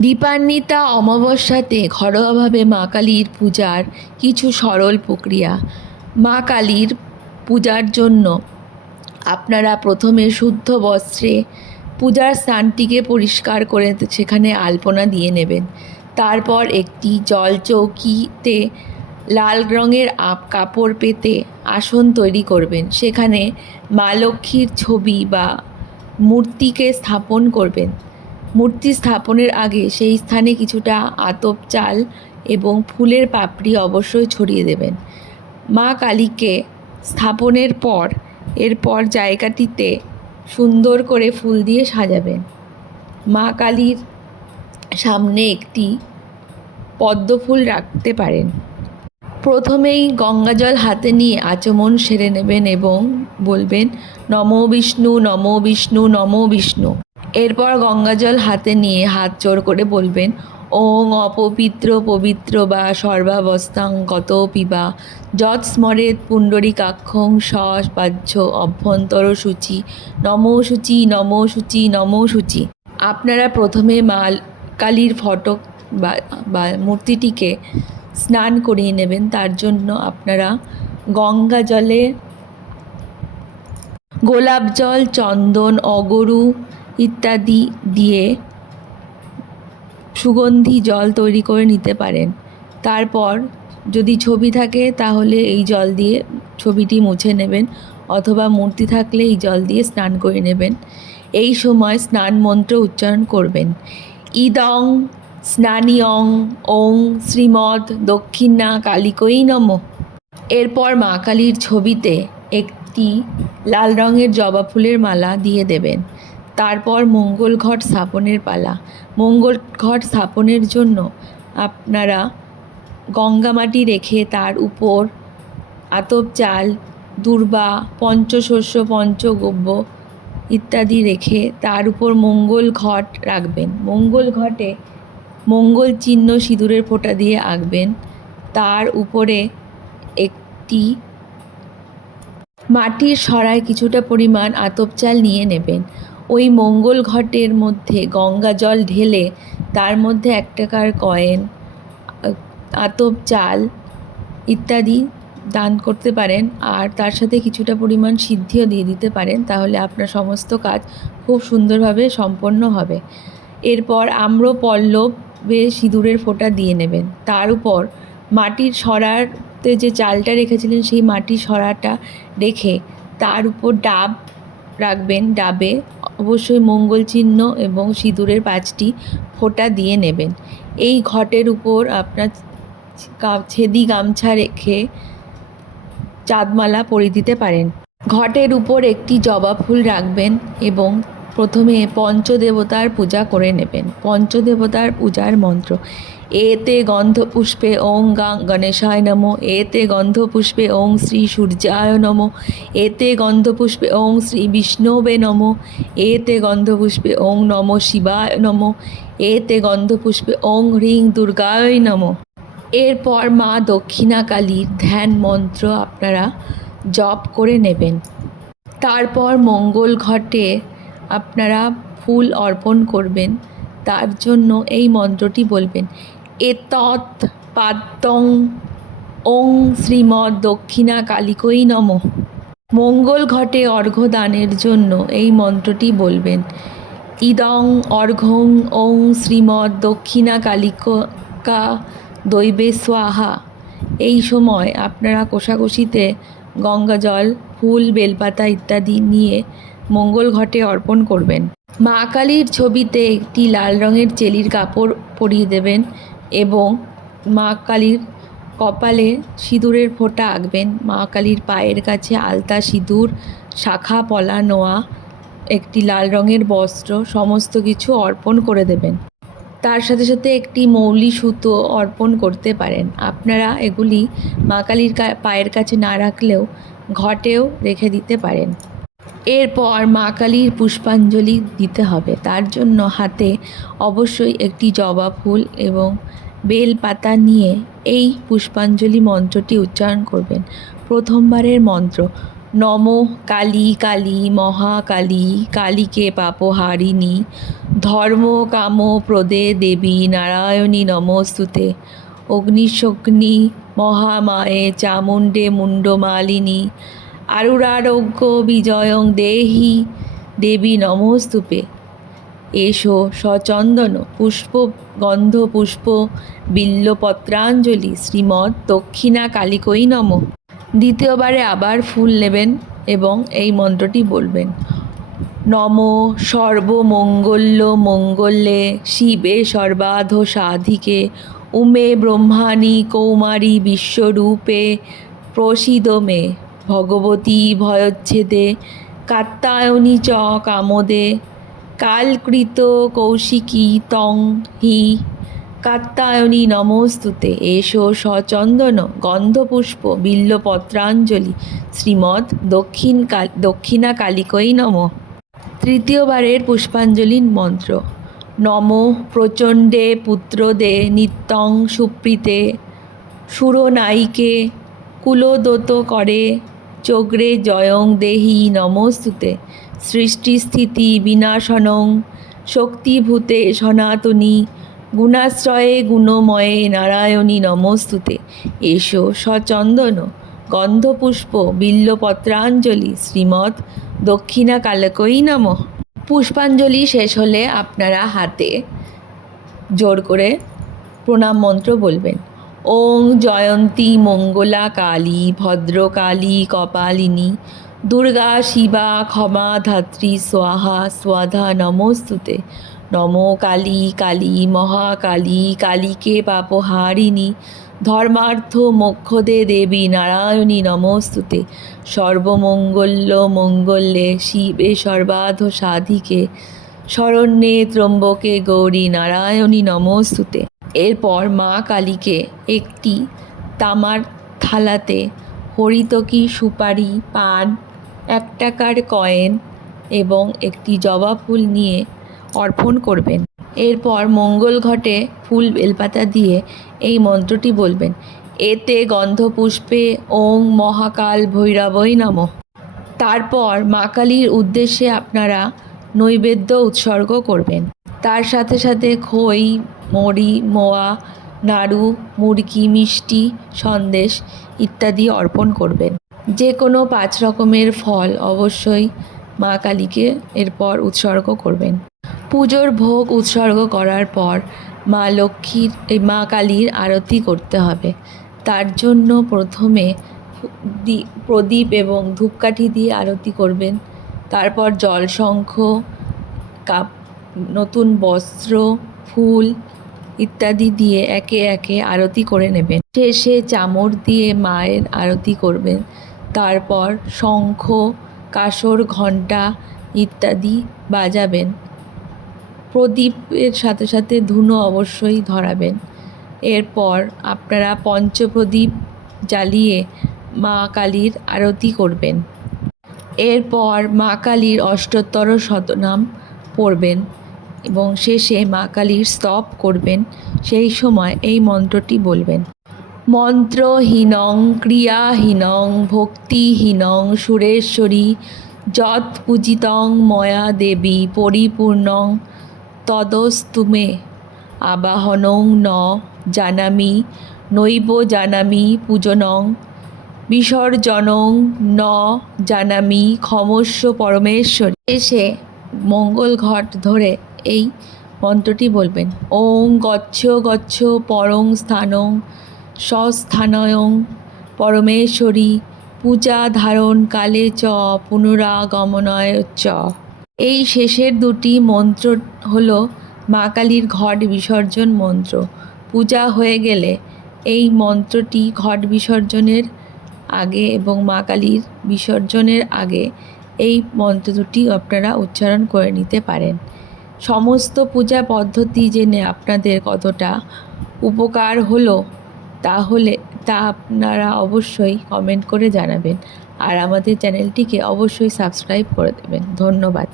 দীপান্বিতা অমাবস্যাতে ঘরোয়াভাবে মা কালীর পূজার কিছু সরল প্রক্রিয়া। মা কালীর পূজার জন্য আপনারা প্রথমে শুদ্ধ বস্ত্রে পূজার স্থানটিকে পরিষ্কার করে সেখানে আলপনা দিয়ে নেবেন। তারপর একটি জল চৌকিতে লাল রঙের কাপড় পেতে আসন তৈরি করবেন। সেখানে মা লক্ষ্মীর ছবি বা মূর্তিকে স্থাপন করবেন। মূর্তি স্থাপনের আগে সেই স্থানে কিছুটা আতপ চাল এবং ফুলের পাপড়ি অবশ্যই ছড়িয়ে দেবেন। মা কালীকে স্থাপনের পর এরপর জায়গাটিতে সুন্দর করে ফুল দিয়ে সাজাবেন। মা কালীর সামনে একটি পদ্ম ফুল রাখতে পারেন। প্রথমেই গঙ্গাজল হাতে নিয়ে আচমন সেরে নেবেন এবং বলবেন নমো বিষ্ণু, নমো বিষ্ণু, নমো বিষ্ণু। এরপর গঙ্গাজল হাতে নিয়ে হাত জোড় করে বলবেন ওং অপবিত্র পবিত্র বা সর্বাবস্থাং গত পিবা যৎ স্মরেত পুণ্ডরীকাক্ষং সবাহ্য অভ্যন্তর সূচি নমো সূচি, নমো সূচি, নমো সূচি। আপনারা প্রথমে মা কালীর ফটক বা মূর্তিটিকে স্নান করিয়ে নেবেন। তার জন্য আপনারা গঙ্গা জলে গোলাপ জল, চন্দন, অগরু ইত্যাদি দিয়ে সুগন্ধি জল তৈরি করে নিতে পারেন। তারপর যদি ছবি থাকে তাহলে এই জল দিয়ে ছবিটি মুছে নেবেন, অথবা মূর্তি থাকলে এই জল দিয়ে স্নান করে নেবেন। এই সময় স্নান মন্ত্র উচ্চারণ করবেন ইদং স্নানিয়ং ওং শ্রীমৎ দক্ষিণা কালিকই নমঃ। এরপর মা কালীর ছবিতে একটি লাল রঙের জবা ফুলের মালা দিয়ে দেবেন। তারপর মঙ্গল ঘট স্থাপনের পালা। মঙ্গল ঘট স্থাপনের জন্য আপনারা গঙ্গা মাটি রেখে তার উপর আতপ চাল, দূর্বা, পঞ্চশস্য, পঞ্চগব্য ইত্যাদি রেখে তার উপর মঙ্গল ঘট রাখবেন। মঙ্গল ঘটে মঙ্গল চিহ্ন সিঁদুরের ফোঁটা দিয়ে আঁকবেন। তার উপরে একটি মাটির সরায় কিছুটা পরিমাণ আতপ চাল নিয়ে নেবেন। ওই মঙ্গল ঘটের মধ্যে গঙ্গা জল ঢেলে তার মধ্যে 1 টাকার কয়েন, আতপ চাল ইত্যাদি দান করতে পারেন। আর তার সাথে কিছুটা পরিমাণ সিদ্ধিও দিয়ে দিতে পারেন। তাহলে আপনার সমস্ত কাজ খুব সুন্দরভাবে সম্পন্ন হবে। এরপর আম্রপল্লবে সিঁদুরের ফোঁটা দিয়ে নেবেন। তার উপর মাটির সরাতে যে চালটা রেখেছিলেন সেই মাটির সরাটা রেখে তার উপর ডাব রাখবেন। ডাবে অবশ্যই মঙ্গল চিহ্ন এবং সিঁদুরের 5টি ফোঁটা দিয়ে নেবেন। এই ঘটের উপর আপনার ছেদি গামছা রেখে চাঁদমালা পরিয়ে দিতে পারেন। ঘটের উপর একটি জবা ফুল রাখবেন এবং প্রথমে পঞ্চদেবতার পূজা করে নেবেন। পঞ্চদেবতার পূজার মন্ত্র এতে গন্ধপুষ্পে ওং গণেশায় নমঃ, এতে গন্ধপুষ্পে ওং শ্রী সূর্যায় নমঃ, এতে গন্ধপুষ্পে ওং শ্রী বিষ্ণবে নমঃ, এতে গন্ধপুষ্পে ওং নমঃ শিবায় নমঃ, এতে গন্ধপুষ্পে ওং হ্রিং দুর্গায় নমঃ। এরপর মা দক্ষিণা কালীর ধ্যান মন্ত্র আপনারা জপ করে নেবেন। তারপর মঙ্গল ঘটে আপনারা ফুল অর্পণ করবেন। তার জন্য এই মন্ত্রটি বলবেন এতৎ পাদ্যং ওং শ্রীমৎ দক্ষিণা কালিকই নমঃ। মঙ্গল ঘটে অর্ঘ্য দানের জন্য এই মন্ত্রটি বলবেন ইদং অর্ঘ্যং ওং শ্রীমৎ দক্ষিণা কালিকা দৈবে স্বাহা। এই সময় আপনারা কোষাকুষিতে গঙ্গা জল, ফুল, বেলপাতা ইত্যাদি নিয়ে মঙ্গল ঘটে অর্পণ করবেন। মা কালীর ছবিতে একটি লাল রঙের চেলির কাপড় পরিয়ে দেবেন এবং মা কালীর কপালে সিঁদুরের ফোঁটা আঁকবেন। মা কালীর পায়ের কাছে আলতা, সিঁদুর, শাখা পলা, নোয়া, একটি লাল রঙের বস্ত্র সমস্ত কিছু অর্পণ করে দেবেন। তার সাথে সাথে একটি মৌলি সুতো অর্পণ করতে পারেন। আপনারা এগুলি মা কালীর পায়ের কাছে না রাখলেও ঘটেও রেখে দিতে পারেন। এরপর মা কালীর পুষ্পাঞ্জলি দিতে হবে। তার জন্য হাতে অবশ্যই একটি জবা ফুল এবং বেল পাতা নিয়ে এই পুষ্পাঞ্জলি মন্ত্রটি উচ্চারণ করবেন। প্রথমবারের মন্ত্র নমো কালী কালী মহাকালী কালীকে পাপহারিণী ধর্ম কাম প্রদে দেবী নারায়ণী নমস্তুতে। অগ্নিশগ্নি মহামায়ে চামুণ্ডে মুণ্ডমালিনী আরুরারোগ্য বিজয়ং দেহি দেবী নমস্তুতে। এসো সচন্দন পুষ্প গন্ধ পুষ্প বিল্বপত্রাঞ্জলি শ্রীমৎ দক্ষিণা কালিকই নমঃ। দ্বিতীয়বারে আবার ফুল নেবেন এবং এই মন্ত্রটি বলবেন। নম সর্বমঙ্গল্য মঙ্গলে শিবে সর্বাধ সাধিকে উমে ব্রহ্মাণী কৌমারী বিশ্বরূপে প্রসীদ মে ভগবতী ভয়চ্ছেদে কাত্যায়নী চ কামদে কালকৃত কৌশিকী তং হি কাত্যায়নী নমস্তুতে। এসো সচন্দন গন্ধপুষ্প বিল্বপত্রাঞ্জলি শ্রীমৎ দক্ষিণা কালিকই নমঃ। তৃতীয়বারের পুষ্পাঞ্জলির মন্ত্র। নম প্রচণ্ডে পুত্রদে নিত্যং সুপ্রীতে সুরনায়িকে কুলোদত করে চগ্রে জয়ং দেহি নমস্তুতে। সৃষ্টিস্থিতি বিনাশনং শক্তিভূতে সনাতনী গুণাশ্রয়ে গুণময়ে নারায়ণী নমস্তুতে। এসো সচন্দন গন্ধপুষ্প বিল্বপত্রাঞ্জলি শ্রীমৎ দক্ষিণা কালিকই নমঃ। পুষ্পাঞ্জলি শেষ হলে আপনারা হাতে জোর করে প্রণাম মন্ত্র বলবেন। ওং জয়ন্তী মঙ্গলা কালী ভদ্রকালী কপালিনী দুর্গা শিবা ক্ষমা ধাত্রী স্বাহা স্বাধা নমস্তুতে। নম কালী কালী মহাকালী কালীকে পাপহারিণী ধর্মার্থ মোক্ষদে দেবী নারায়ণী নমস্তুতে। সর্বমঙ্গল্য মঙ্গলে শিবে সর্বাধ সাধিকে শরণ্যে ত্রম্বকে গৌরী নারায়ণী নমস্তুতে। এরপর মা কালীকে একটি তামার থালাতে হরিতকি সুপারি পান 1 টাকার কয়েন এবং একটি জবা ফুল নিয়ে অর্পণ করবেন। এরপর মঙ্গল ঘটে ফুল বেলপাতা দিয়ে এই মন্ত্রটি বলবেন। এতে গন্ধপুষ্পে ওং মহাকাল ভৈরবই নমঃ। তারপর মা কালীর উদ্দেশ্যে আপনারা নৈবেদ্য উৎসর্গ করবেন। তার সাথে সাথে খই মুড়ি মোয়া নাড়ু মুড়কি মিষ্টি সন্দেশ ইত্যাদি অর্পণ করবেন। যে কোনো 5 রকমের ফল অবশ্যই মা কালীকে এরপর উৎসর্গ করবেন। পুজোর ভোগ উৎসর্গ করার পর মা কালীর আরতি করতে হবে। তার জন্য প্রথমে প্রদীপ এবং ধূপকাঠি দিয়ে আরতি করবেন। তারপর জলশঙ্খ নতুন বস্ত্র ফুল ইত্যাদি দিয়ে একে একে আরতি করে নেবেন। শেষে চামর দিয়ে মায়ের আরতি করবেন। তারপর শঙ্খ কাসর ঘণ্টা ইত্যাদি বাজাবেন। প্রদীপের সাথে সাথে ধুনো অবশ্যই ধরাবেন। এরপর আপনারা পঞ্চপ্রদীপ জ্বালিয়ে মা কালীর আরতি করবেন। এরপর মা কালীর অষ্টোত্তর শতনাম পড়বেন এবং শেষে মা কালীর স্তব করবেন। সেই সময় এই মন্ত্রটি বলবেন। মন্ত্রহীনং ক্রিয়াহীনং ভক্তিহীনং সুরেশ্বরী যৎ পূজিতং ময়া দেবী পরিপূর্ণং তদস্তু মে আবাহনং ন জানামি নৈব জানামি পূজনং বিসর্জনং ন জানামি ক্ষমস্ব পরমেশ্বরী। এসে মঙ্গল ঘট ধরে এই মন্ত্রটি বলবেন। ওং গচ্ছ গচ্ছ পরং স্থানং স্বস্থানয়ং পরমেশ্বরী পূজা ধারণ কালে চ পুনরাগমনায় চ। এই শেষের দুটি মন্ত্র হলো মা কালীর ঘট বিসর্জন মন্ত্র। পূজা হয়ে গেলে এই মন্ত্রটি ঘট বিসর্জনের আগে এবং মা কালীর বিসর্জনের আগে এই মন্ত্র দুটি আপনারা উচ্চারণ করে নিতে পারেন। সমস্ত পূজা পদ্ধতি জেনে আপনাদের কতটা উপকার হলো তা আপনারা অবশ্যই কমেন্ট করে জানাবেন। আর আমাদের চ্যানেলটিকে অবশ্যই সাবস্ক্রাইব করে দেবেন। ধন্যবাদ।